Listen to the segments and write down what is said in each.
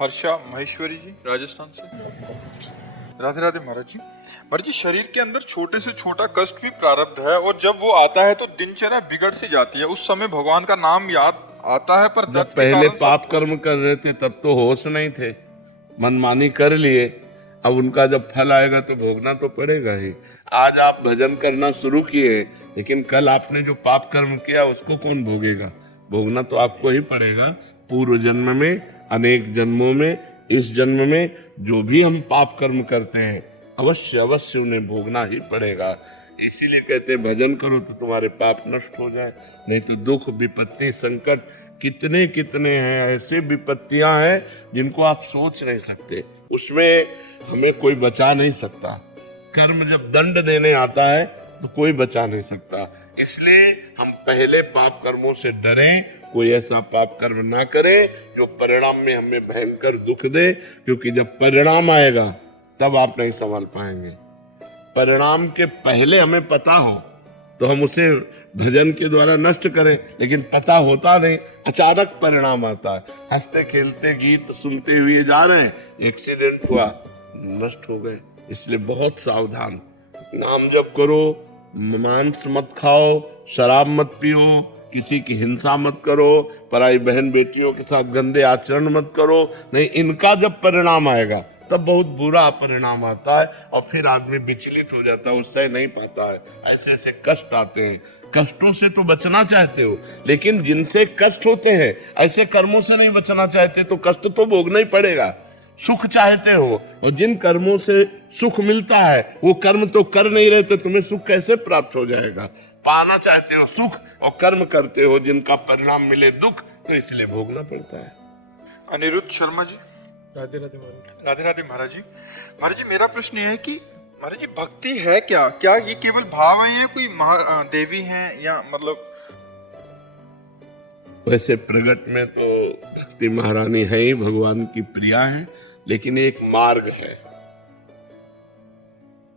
हर्षा महेश्वरी जी राजस्थान से। राधे राधे महाराज जी। महाराज जी, शरीर के अंदर छोटे से छोटा कष्ट भी प्रारब्ध है और जब वो आता है तो दिनचर्या बिगड़ सी जाती है। उस समय भगवान का नाम याद आता है पर जब दत्त के पहले कारण पाप कर्म कर रहे थे तब तो होश नहीं थे, मनमानी कर लिए। अब उनका जब फल आएगा तो भोगना तो पड़ेगा ही। आज आप भजन करना शुरू किए, लेकिन कल आपने जो पाप कर्म किया उसको कौन भोगेगा? भोगना तो आपको ही पड़ेगा। पूर्व जन्म में, अनेक जन्मों में, इस जन्म में जो भी हम पाप कर्म करते हैं अवश्य अवश्य उन्हें भोगना ही पड़ेगा। इसीलिए कहते हैं भजन करो तो तुम्हारे पाप नष्ट हो जाए, नहीं तो दुख विपत्ति संकट कितने कितने हैं। ऐसे विपत्तियां हैं जिनको आप सोच नहीं सकते, उसमें हमें कोई बचा नहीं सकता। कर्म जब दंड देने आता है तो कोई बचा नहीं सकता। इसलिए हम पहले पाप कर्मों से डरें, कोई ऐसा पाप कर्म ना करें जो परिणाम में हमें भयंकर दुख दे, क्योंकि जब परिणाम आएगा तब आप नहीं संभाल पाएंगे। परिणाम के पहले हमें पता हो तो हम उसे भजन के द्वारा नष्ट करें, लेकिन पता होता नहीं, अचानक परिणाम आता है। हंसते खेलते गीत सुनते हुए जा रहे हैं, एक्सीडेंट हुआ, नष्ट हो गए। इसलिए बहुत सावधान। नाम जप करो, मांस मत खाओ, शराब मत पियो, किसी की हिंसा मत करो, पराई बहन बेटियों के साथ गंदे आचरण मत करो। नहीं, इनका जब परिणाम आएगा तब बहुत बुरा परिणाम आता है और फिर आदमी विचलित हो जाता है, उससे नहीं पाता है। ऐसे ऐसे कष्ट आते हैं। कष्टों से तो बचना चाहते हो, लेकिन जिनसे कष्ट होते हैं ऐसे कर्मों से नहीं बचना चाहते तो कष्ट तो भोगना ही पड़ेगा। सुख चाहते हो और जिन कर्मों से सुख मिलता है वो कर्म तो कर नहीं रहे, तो तुम्हें सुख कैसे प्राप्त हो जाएगा? पाना चाहते हो सुख और कर्म करते हो जिनका परिणाम मिले दुख, तो इसलिए भोगना पड़ता है। अनिरुद्ध शर्मा जी। राधे राधे महाराज। राधे राधे महाराज जी। महाराज जी, मेरा प्रश्न ये है कि महाराज जी, भक्ति है क्या? क्या ये केवल भाव है या कोई देवी है, या मतलब? वैसे प्रगट में तो भक्ति महारानी है ही, भगवान की प्रिया है, लेकिन एक मार्ग है।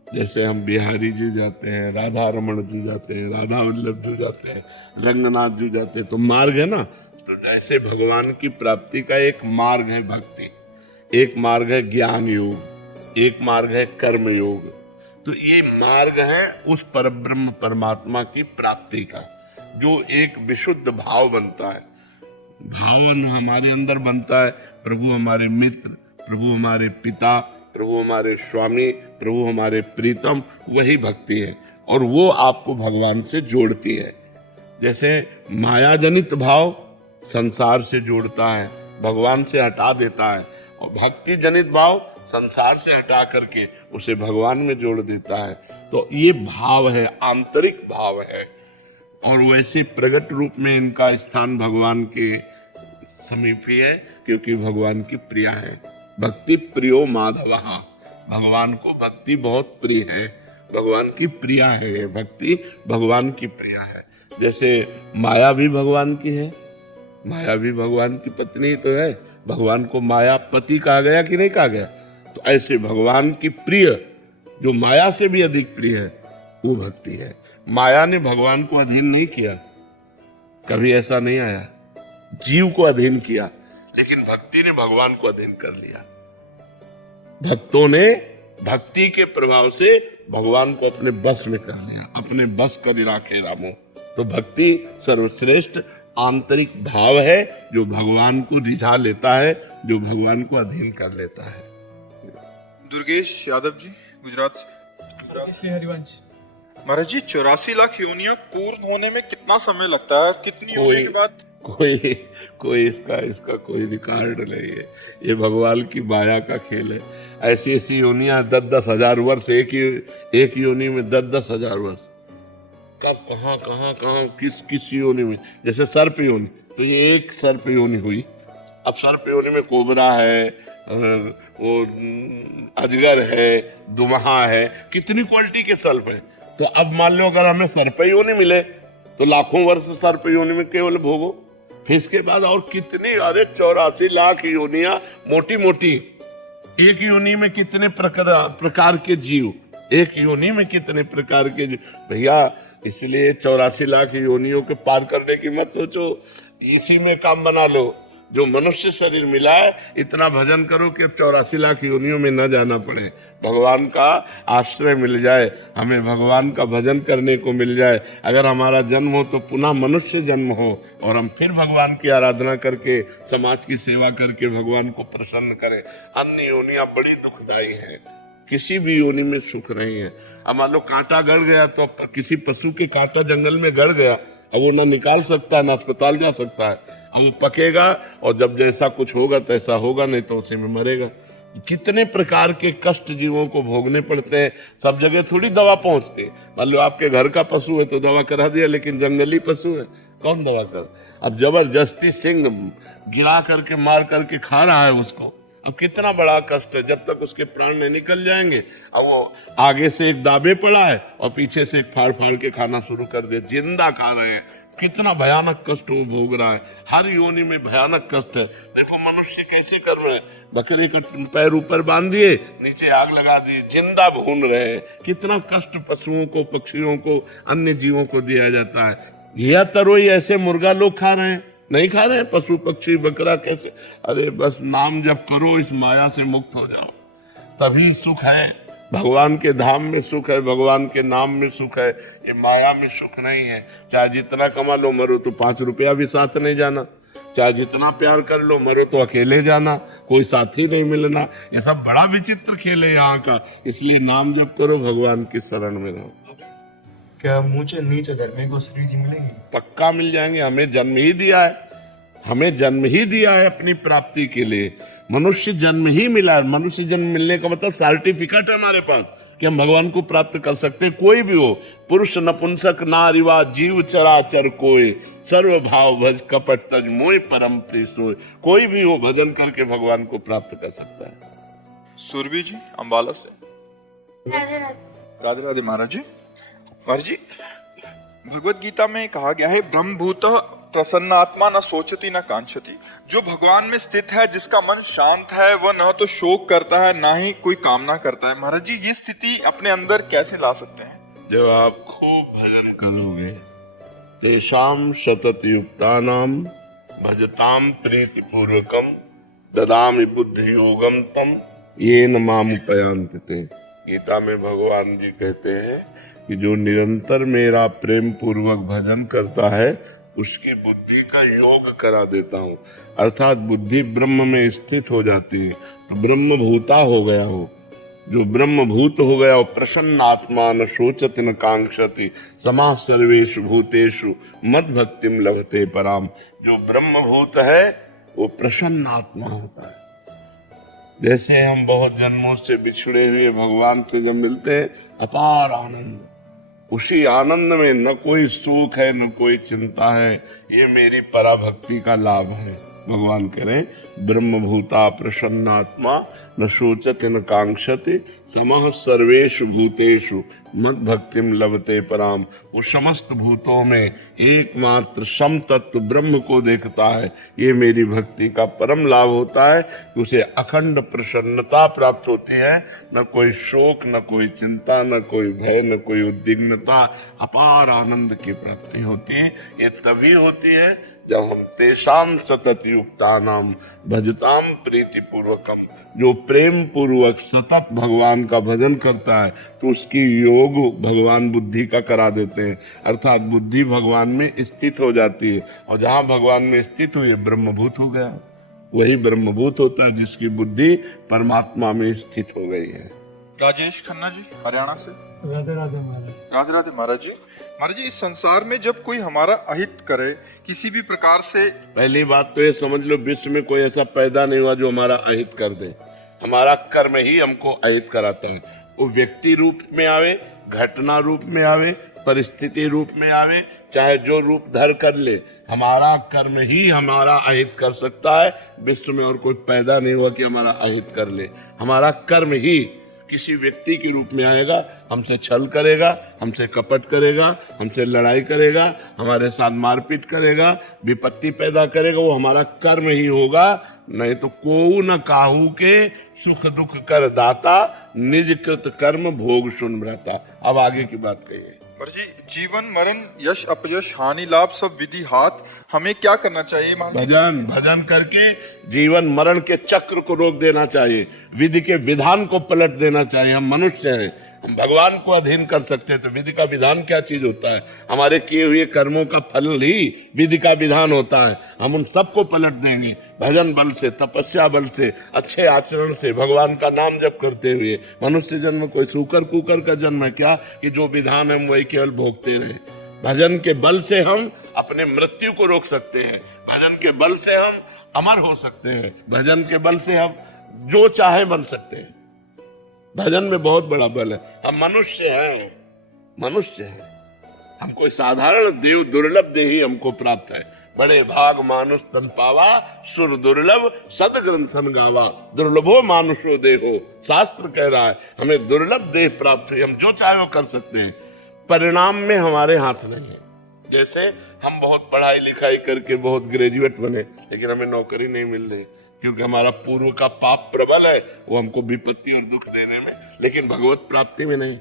जैसे हम बिहारी जी जाते हैं, राधा रमण जी जाते हैं, राधा वल्लभ जी जाते हैं, रंगनाथ जी जाते हैं, तो मार्ग है ना। तो जैसे भगवान की प्राप्ति का एक मार्ग है भक्ति, एक मार्ग है ज्ञान योग, एक मार्ग है कर्म योग। तो ये मार्ग है उस परब्रह्म परमात्मा की प्राप्ति का, जो एक विशुद्ध भाव बनता है। भावन हमारे अंदर बनता है, प्रभु हमारे मित्र, प्रभु हमारे पिता, प्रभु हमारे स्वामी, प्रभु हमारे प्रीतम, वही भक्ति है और वो आपको भगवान से जोड़ती है। जैसे माया जनित भाव संसार से जोड़ता है, भगवान से हटा देता है, और भक्ति जनित भाव संसार से हटा करके उसे भगवान में जोड़ देता है। तो ये भाव है, आंतरिक भाव है, और वैसे प्रगट रूप में इनका स्थान भगवान के समीप ही है, क्योंकि भगवान की प्रिया है। भक्ति प्रियो माधव, भगवान को भक्ति बहुत प्रिय है, भगवान की प्रिया है भक्ति, भगवान की प्रिया है। जैसे माया भी भगवान की है, माया भी भगवान की पत्नी तो है, भगवान को माया पति कहा गया कि नहीं कहा गया? तो ऐसे भगवान की प्रिय जो माया से भी अधिक प्रिय है वो भक्ति है। माया ने भगवान को अधीन नहीं किया, कभी ऐसा नहीं आया, जीव को अधीन किया, लेकिन भक्ति ने भगवान को अधीन कर लिया। भक्तों ने भक्ति के प्रभाव से भगवान को अपने बस में कर लिया, अपने बस कर राखे रामो। तो भक्ति सर्वश्रेष्ठ आंतरिक भाव है जो भगवान को रिझा लेता है, जो भगवान को अधीन कर लेता है। दुर्गेश यादव जी गुजरात से। इसलिए हरिवंश। महाराज जी, 84 लाख योनियां पूर्ण होने में कितना समय लगता है? कितनी होने के बाद? कोई इसका कोई रिकॉर्ड नहीं है। ये भगवान की माया का खेल है। ऐसी ऐसी योनियां 10-10 हजार वर्ष, एक योनि में 10-10 हजार वर्ष, कब कहाँ किस योनि में। जैसे सर्प योनि, तो ये एक सर्प योनि हुई। अब सर्प योनि में कोबरा है, वो अजगर है, दुमहा है, कितनी क्वालिटी के सर्प है। तो अब मान लो अगर हमें सर्प योनि मिले तो लाखों वर्ष सर्प योनि में केवल भोगो, फिर इसके बाद और कितनी, अरे 84 लाख योनियां मोटी मोटी। एक योनि में कितने प्रकार के जीव, एक योनि में कितने प्रकार के जीव भैया। इसलिए 84 लाख योनियों के पार करने की मत सोचो, इसी में काम बना लो। जो मनुष्य शरीर मिला है, इतना भजन करो कि 84 लाख योनियों में न जाना पड़े, भगवान का आश्रय मिल जाए, हमें भगवान का भजन करने को मिल जाए। अगर हमारा जन्म हो तो पुनः मनुष्य जन्म हो और हम फिर भगवान की आराधना करके, समाज की सेवा करके भगवान को प्रसन्न करें। अन्य योनियां बड़ी दुखदायी है, किसी भी योनि में सुख नहीं है। अब मान लो कांटा गड़ गया, तो किसी पशु के कांटा जंगल में गड़ गया, अब वो ना निकाल सकता है, ना अस्पताल जा सकता है। अब वो पकेगा और जब जैसा कुछ होगा तैसा होगा, नहीं तो उसी में मरेगा। कितने प्रकार के कष्ट जीवों को भोगने पड़ते हैं, सब जगह थोड़ी दवा पहुंचती है। मान लो आपके घर का पशु है तो दवा करा दिया, लेकिन जंगली पशु है, कौन दवा कर। अब जबरदस्ती सिंह गिरा करके मार करके खा रहा है उसको, अब कितना बड़ा कष्ट है। जब तक उसके प्राण नहीं निकल जाएंगे, अब वो आगे से एक दाबे पड़ा है और पीछे से एक फाड़ फाड़ के खाना शुरू कर दे, जिंदा खा रहे हैं। कितना भयानक कष्ट वो भोग रहा है, हर योनि में भयानक कष्ट है। देखो मनुष्य कैसे कर रहे हैं, बकरी का पैर ऊपर बांध दिए, नीचे आग लगा दी, जिंदा भून रहे हैं। कितना कष्ट पशुओं को, पक्षियों को, अन्य जीवों को दिया जाता है। यह तरोई ऐसे मुर्गा लोग खा रहे हैं, नहीं खा रहे हैं पशु पक्षी बकरा कैसे। अरे बस नाम जप करो, इस माया से मुक्त हो जाओ, तभी सुख है। भगवान के धाम में सुख है, भगवान के नाम में सुख है, ये माया में सुख नहीं है। चाहे जितना कमा लो मरो तो 5 रुपया भी साथ नहीं जाना, चाहे जितना प्यार कर लो मरो तो अकेले जाना, कोई साथी नहीं मिलना। ये सब बड़ा विचित्र खेल है यहाँ का। इसलिए नाम जप करो, भगवान की शरण में रहो। क्या ऊंचे नीचे धर्मी को श्री जी मिलेंगी? पक्का मिल जाएंगे। हमें जन्म ही दिया है, हमें जन्म ही दिया है अपनी प्राप्ति के लिए। मनुष्य जन्म ही मिला है। मनुष्य जन्म मिलने का मतलब सर्टिफिकेट है हमारे पास कि हम भगवान को प्राप्त कर सकते हैं। कोई भी हो, पुरुष नपुंसक नारीवा जीव चराचर कोई, सर्व भाव भज कपट तज मोय परम प्रिय सोय। कोई भी हो भजन करके भगवान को प्राप्त कर सकता है। सुरभि जी अम्बाला से। राधे राधे। राधे राधे महाराज जी। महाराज जी, भगवत गीता में कहा गया है, ब्रह्मभूत प्रसन्नात्मा न सोचती न कांक्षति। जो भगवान में स्थित है, जिसका मन शांत है, वह न तो शोक करता है, ना ही कोई कामना करता है। महाराज जी, ये स्थिति अपने अंदर कैसे ला सकते हैं? जब आप खूब भजन करोगे, तेषाम सतत युक्तानाम भजताम प्रीति पूर्वकम ददामि बुद्धि योगम तम येन माम उपयांति ते। गीता में भगवान जी कहते हैं कि जो निरंतर मेरा प्रेम पूर्वक भजन करता है, उसकी बुद्धि का योग करा देता हूँ। अर्थात बुद्धि ब्रह्म में स्थित हो जाती है, तो ब्रह्मभूता हो गया हो। जो ब्रह्मभूत हो गया वो प्रसन्न आत्मा, न शोचति न कांक्षति, समाः सर्वेषु भूतेषु मद भक्तिम लभते पराम। जो ब्रह्मभूत है वो प्रसन्न आत्मा होता है। जैसे हम बहुत जन्मों से बिछड़े हुए भगवान से जब मिलते हैं, अपार आनंद, उसी आनंद में न कोई सुख है न कोई चिंता है। ये मेरी पराभक्ति का लाभ है। भगवान कह रहे हैं, ब्रह्मभूता प्रसन्नात्मा न शोचति न कांक्षति, समः सर्वेषु भूतेषु मद भक्तिम लभते पराम। वो समस्त भूतों में एकमात्र सम तत्व ब्रह्म को देखता है। ये मेरी भक्ति का परम लाभ होता है कि उसे अखंड प्रसन्नता प्राप्त होती है। न कोई शोक, न कोई चिंता, न कोई भय, न कोई उद्विग्नता, अपार आनंद की प्राप्ति होती है। ये तभी होती है जब हम तेषाम सतत युक्तानाम भजताम प्रीति पूर्वकम, जो प्रेम पूर्वक सतत भगवान का भजन करता है, तो उसकी योग भगवान बुद्धि का करा देते हैं। अर्थात बुद्धि भगवान में स्थित हो जाती है, और जहाँ भगवान में स्थित हुई ब्रह्मभूत हो गया। वही ब्रह्मभूत होता है जिसकी बुद्धि परमात्मा में स्थित हो गई है। राजेश खन्ना जी हरियाणा से। राधे राधे महाराज। राधे राधे महाराज जी। महाराज जी, इस संसार में जब कोई हमारा अहित करे किसी भी प्रकार से, पहली बात तो ये समझ लो, विश्व में कोई ऐसा पैदा नहीं हुआ जो हमारा अहित कर दे। हमारा कर्म ही हमको अहित कराता है। वो व्यक्ति रूप में आवे, घटना रूप में आवे, परिस्थिति रूप में आवे, चाहे जो रूप धर कर ले, हमारा कर्म ही हमारा अहित कर सकता है। विश्व में और कोई पैदा नहीं हुआ कि हमारा अहित कर ले। हमारा कर्म ही किसी व्यक्ति के रूप में आएगा, हमसे छल करेगा, हमसे कपट करेगा, हमसे लड़ाई करेगा, हमारे साथ मारपीट करेगा, विपत्ति पैदा करेगा। वो हमारा कर्म ही होगा। नहीं तो कोऊ न काहू के सुख दुख कर दाता, निज कृत कर्म भोग सुन भ्राता। अब आगे की बात कहिए। पर जी जीवन मरण यश अपयश हानि लाभ सब विधि हाथ, हमें क्या करना चाहिए महाराज? भजन भजन करके जीवन मरण के चक्र को रोक देना चाहिए, विधि के विधान को पलट देना चाहिए। हम मनुष्य हैं, हम भगवान को अधीन कर सकते हैं, तो विधि का विधान क्या चीज होता है? हमारे किए हुए कर्मों का फल ही विधि का विधान होता है। हम उन सबको पलट देंगे भजन बल से, तपस्या बल से, अच्छे आचरण से, भगवान का नाम जप करते हुए। मनुष्य जन्म कोई सूकर कुकर का जन्म है क्या कि जो विधान है वही केवल भोगते रहे? भजन के बल से हम अपने मृत्यु को रोक सकते हैं, भजन के बल से हम अमर हो सकते हैं, भजन के बल से हम जो चाहे बन सकते हैं। भजन में बहुत बड़ा बल है। हम मनुष्य हैं, मनुष्य हैं, हम कोई साधारण देव दुर्लभ देही हमको प्राप्त है। बड़े भाग मानुष तन पावा, सुर दुर्लभ सद ग्रंथन गावा। दुर्लभो मानुषो देहो, शास्त्र कह रहा है हमें दुर्लभ देह प्राप्त हुई। हम जो चाहे वो कर सकते हैं, परिणाम में हमारे हाथ नहीं है। जैसे हम बहुत पढ़ाई लिखाई करके बहुत ग्रेजुएट बने, लेकिन हमें नौकरी नहीं मिल रही क्योंकि हमारा पूर्व का पाप प्रबल है, वो हमको विपत्ति और दुख देने में, लेकिन भगवत प्राप्ति में नहीं।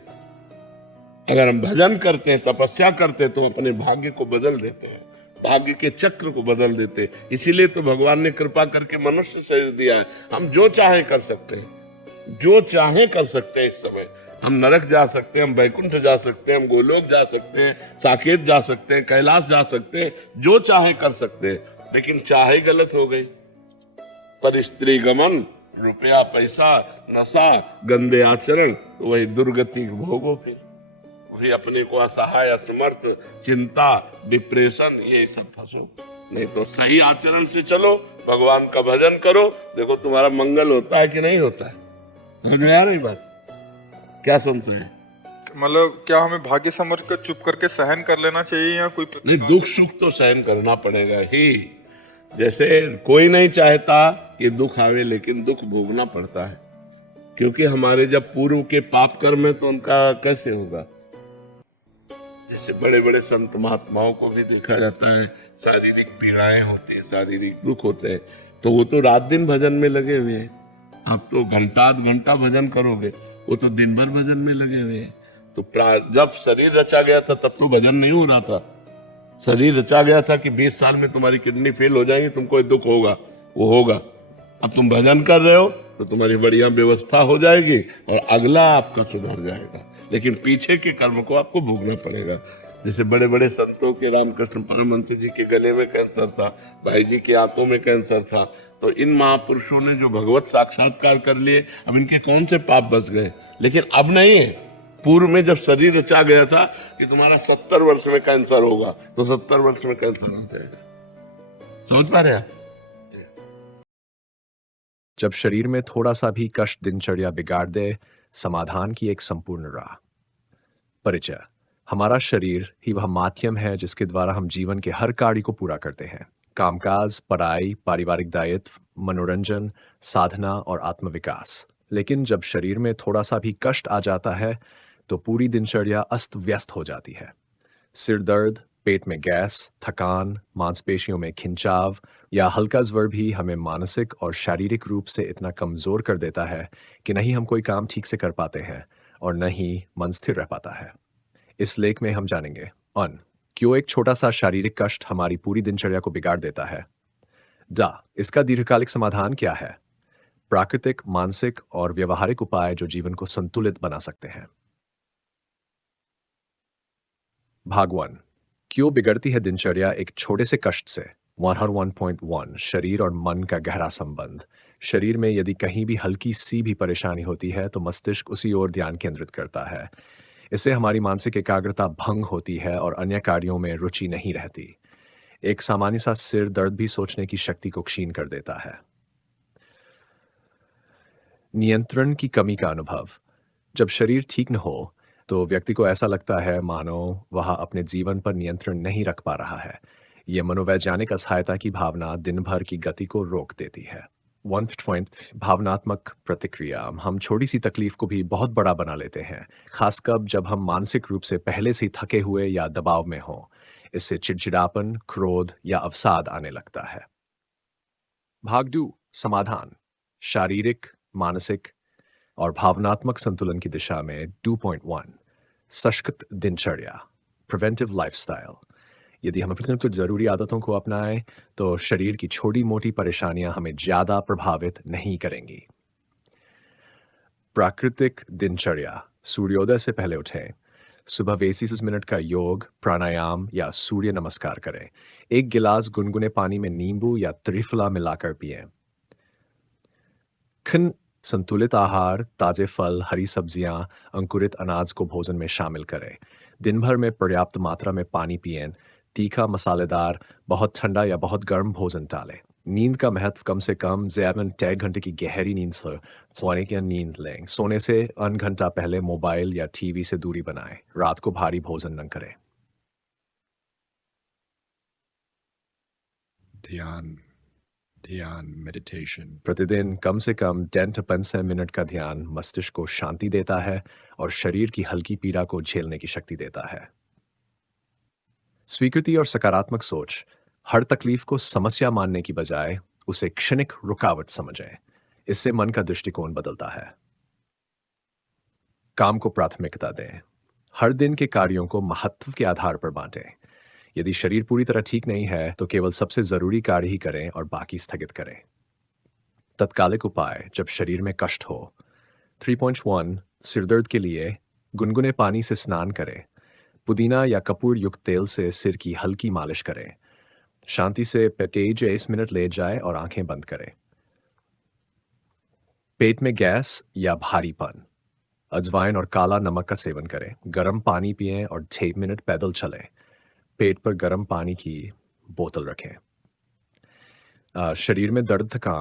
अगर हम भजन करते हैं, तपस्या करते हैं, तो अपने भाग्य को बदल देते हैं, भाग्य के चक्र को बदल देते हैं। इसीलिए तो भगवान ने कृपा करके मनुष्य शरीर दिया है। हम जो चाहे कर सकते हैं, जो चाहे कर सकते हैं। इस समय हम नरक जा सकते हैं, हम वैकुंठ जा सकते हैं, हम गोलोक जा सकते हैं, साकेत जा सकते हैं, कैलाश जा सकते हैं, जो चाहे कर सकते हैं। लेकिन चाहे गलत हो गई, पर स्त्री गमन, रुपया पैसा, नशा, गंदे आचरण, तो वही दुर्गति भोगो, फिर वही अपने को असहाय, असमर्थ, चिंता, डिप्रेशन, ये सब फंसो। नहीं तो सही आचरण से चलो, भगवान का भजन करो, देखो तुम्हारा मंगल होता है कि नहीं होता है। समझ में आ रही बात? क्या समझे? मतलब क्या हमें भाग्य समझ कर चुप करके सहन कर लेना चाहिए या कोई नहीं, दुख सुख तो सहन करना पड़ेगा ही। जैसे कोई नहीं चाहता कि दुख आवे, लेकिन दुख भोगना पड़ता है, क्योंकि हमारे जब पूर्व के पाप कर्म है तो उनका कैसे होगा। जैसे बड़े बड़े संत महात्माओं को भी देखा जाता है, शारीरिक पीड़ाएं होती है, शारीरिक दुख होते हैं, तो वो तो रात दिन भजन में लगे हुए हैं। आप तो घंटा आध घंटा भजन करोगे, वो तो दिन भर भजन में लगे हुए हैं। तो जब शरीर रचा गया था तब तो भजन नहीं हो रहा था। शरीर रचा गया था कि 20 साल में तुम्हारी किडनी फेल हो जाएगी, तुमको दुख होगा, वो होगा। अब तुम भजन कर रहे हो तो तुम्हारी बढ़िया व्यवस्था हो जाएगी और अगला आपका सुधर जाएगा, लेकिन पीछे के कर्म को आपको भोगना पड़ेगा। जैसे बड़े बड़े संतों के, रामकृष्ण परमहंस जी के गले में कैंसर था, भाई जी के आंतों में कैंसर था, तो इन महापुरुषों ने जो भगवत साक्षात्कार कर लिए, अब इनके कौन से पाप बच गए। लेकिन अब नहीं है। पूर्व में जब शरीर रचा गया था कि तुम्हारा 70 वर्ष में कैंसर होगा, तो 70 वर्ष में कैंसर हो जाएगा। समझ पा रहे हैं? जब शरीर में थोड़ा सा भी कष्ट दिनचर्या बिगाड़ दे, समाधान की एक संपूर्ण राह। परिचय। हमारा शरीर ही वह माध्यम है जिसके द्वारा हम जीवन के हर कार्य को पूरा करते हैं। कामकाज, पढ़ाई, पारिवारिक दायित्व, मनोरंजन, साधना और आत्मविकास। लेकिन जब शरीर में थोड़ा सा भी कष्ट आ जाता है तो पूरी दिनचर्या अस्त व्यस्त हो जाती है। सिर दर्द, पेट में गैस, थकान, मांसपेशियों में खिंचाव या हल्का ज्वर भी हमें मानसिक और शारीरिक रूप से इतना कमजोर कर देता है कि नहीं हम कोई काम ठीक से कर पाते हैं और न ही मन स्थिर रह पाता है। इस लेख में हम जानेंगे क्यों एक छोटा सा शारीरिक कष्ट हमारी पूरी दिनचर्या को बिगाड़ देता है। इसका दीर्घकालिक समाधान क्या है। प्राकृतिक, मानसिक और व्यवहारिक उपाय जो जीवन को संतुलित बना सकते हैं। भाग 1। क्यों बिगड़ती है दिनचर्या एक छोटे से कष्ट से। 101.1 शरीर और मन का गहरा संबंध। शरीर में यदि कहीं भी हल्की सी भी परेशानी होती है तो मस्तिष्क उसी ओर ध्यान केंद्रित करता है। इससे हमारी मानसिक एकाग्रता भंग होती है और अन्य कार्यों में रुचि नहीं रहती। एक सामान्य सा सिर दर्द भी सोचने की शक्ति को क्षीण कर देता है। नियंत्रण की कमी का अनुभव। जब शरीर ठीक न हो तो व्यक्ति को ऐसा लगता है मानो वह अपने जीवन पर नियंत्रण नहीं रख पा रहा है। यह मनोवैज्ञानिक असहायता की भावना दिन भर की गति को रोक देती है। 1 भावनात्मक प्रतिक्रिया। हम छोटी सी तकलीफ को भी बहुत बड़ा बना लेते हैं, खासकर जब हम मानसिक रूप से पहले से थके हुए या दबाव में हों। इससे चिड़चिड़ापन, क्रोध या अवसाद आने लगता है। भाग 2 समाधान। शारीरिक, मानसिक और भावनात्मक संतुलन की दिशा में 2.1 सशक्त दिनचर्या, प्रिवेंटिव लाइफस्टाइल। यदि हम अपनी कुछ ज़रूरी आदतों को अपनाएं तो शरीर की छोटी मोटी परेशानियां हमें ज़्यादा प्रभावित नहीं करेंगी। प्राकृतिक दिनचर्या, सूर्योदय से पहले उठें। सुबह 20 मिनट का योग, प्राणायाम या सूर्य नमस्कार करें। 1 गिलास गुनगुने पानी में नींबू या त्रिफला मिलाकर पिएं। संतुलित आहार, ताजे फल, हरी सब्जियां, अंकुरित अनाज को भोजन में शामिल करें। दिन भर में पर्याप्त मात्रा में पानी पिएं। तीखा, मसालेदार, बहुत ठंडा या बहुत गर्म भोजन टालें। नींद का महत्व कम से कम 6 घंटे की गहरी नींद से सोने की नींद लें। सोने से आधा घंटा पहले मोबाइल या टीवी से दूरी बनाएं। रात को भारी भोजन न करें। ध्यान मेडिटेशन। प्रतिदिन कम से कम 10 to 15 मिनट का ध्यान मस्तिष्क को शांति देता है और शरीर की हल्की पीड़ा को झेलने की शक्ति देता है। स्वीकृति और सकारात्मक सोच, हर तकलीफ को समस्या मानने की बजाय उसे क्षणिक रुकावट समझें। इससे मन का दृष्टिकोण बदलता है। काम को प्राथमिकता दें। हर दिन के कार्यों को महत्व के आधार पर बांटें। यदि शरीर पूरी तरह ठीक नहीं है तो केवल सबसे जरूरी कार्य ही करें और बाकी स्थगित करें। तत्कालिक उपाय जब शरीर में कष्ट हो। 3.1 सिरदर्द के लिए गुनगुने पानी से स्नान करें। पुदीना या कपूर युक्त तेल से सिर की हल्की मालिश करें। शांति से 25 मिनट लेट जाए और आंखें बंद करें। पेट में गैस या भारीपन, अजवाइन और काला नमक का सेवन करें। गर्म पानी पिएं और 6 मिनट पैदल चलें। पेट पर गर्म पानी की बोतल रखें। शरीर में दर्द, थकान